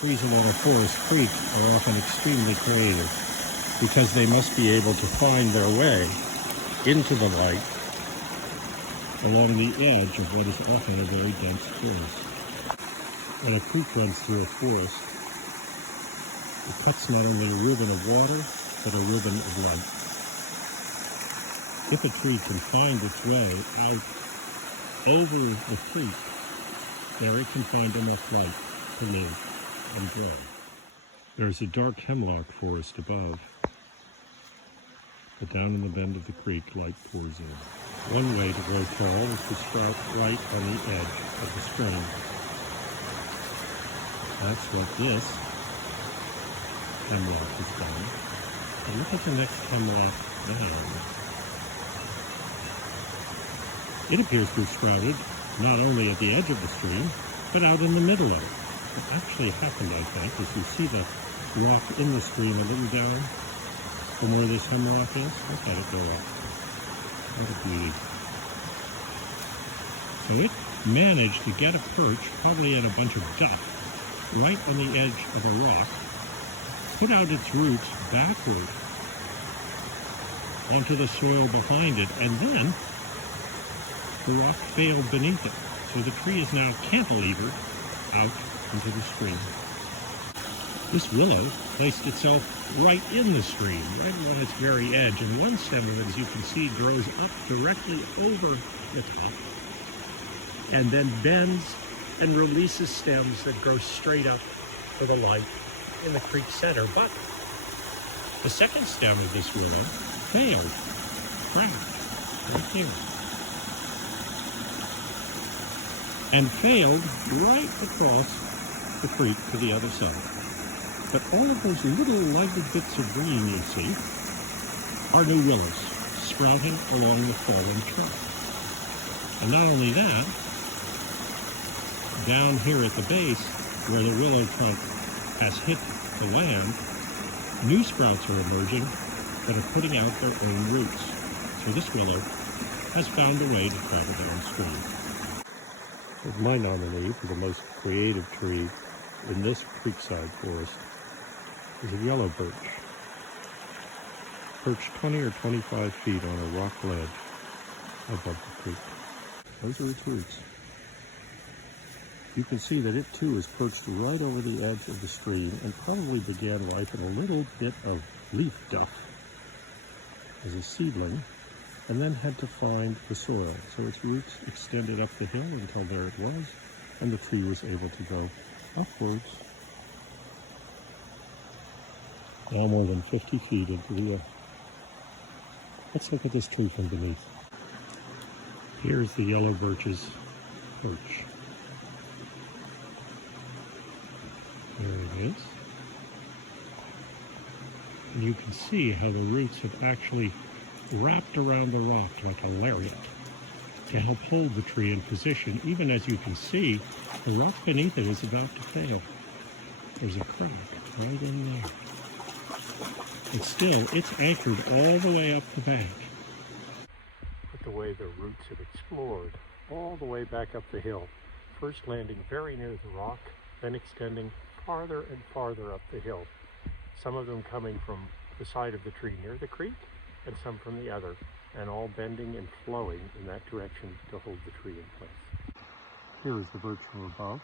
Trees along a forest creek are often extremely creative because they must be able to find their way into the light along the edge of what is often a very dense forest. When a creek runs through a forest, it cuts not only a ribbon of water, but a ribbon of light. If a tree can find its way out over the creek, there it can find enough light to live and grow. There's a dark hemlock forest above, but down in the bend of the creek, light pours in. One way to grow tall is to sprout right on the edge of the stream. That's what this hemlock has done. And look at the next hemlock down. It appears to have sprouted not only at the edge of the stream, but out in the middle of it. It actually happened like that, as you see the rock in the stream a little down from where this hemlock is. Look at it go up. What a beauty. So it managed to get a perch, probably at a bunch of duck, right on the edge of a rock, put out its roots backward onto the soil behind it, and then the rock failed beneath it. So the tree is now cantilevered out into the stream. This willow placed itself right in the stream, right along its very edge, and one stem of it, as you can see, grows up directly over the top, and then bends and releases stems that grow straight up for the light in the creek center. But the second stem of this willow failed, cracked right here, and failed right across the creek to the other side. But all of those little lively bits of green you see are new willows sprouting along the fallen trunk. And not only that, down here at the base where the willow trunk has hit the land, new sprouts are emerging that are putting out their own roots. So this willow has found a way to travel downstream. My nominee for the most creative tree in this creekside forest is a yellow birch, perched 20 or 25 feet on a rock ledge above the creek. Those are its roots. You can see that it too is perched right over the edge of the stream and probably began life in a little bit of leaf duff as a seedling, and then had to find the soil. So its roots extended up the hill until there it was, and the tree was able to go upwards, now more than 50 feet into the air. Let's look at this tree from beneath. Here's the yellow birch's perch. There it is. And you can see how the roots have actually wrapped around the rock like a lariat to help hold the tree in position. Even as you can see, the rock beneath it is about to fail. There's a crack right in there. But still, it's anchored all the way up the bank. But the way the roots have explored all the way back up the hill, first landing very near the rock, then extending farther and farther up the hill. Some of them coming from the side of the tree near the creek, and some from the other, and all bending and flowing in that direction to hold the tree in place. Here is the birch from above.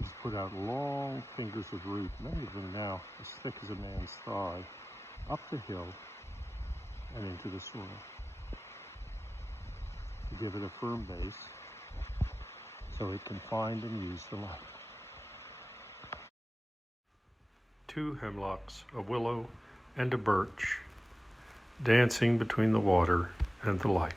It's put out long fingers of root, many of them now as thick as a man's thigh, up the hill and into the soil, to give it a firm base so it can find and use the light. Two hemlocks, a willow and a birch, dancing between the water and the light.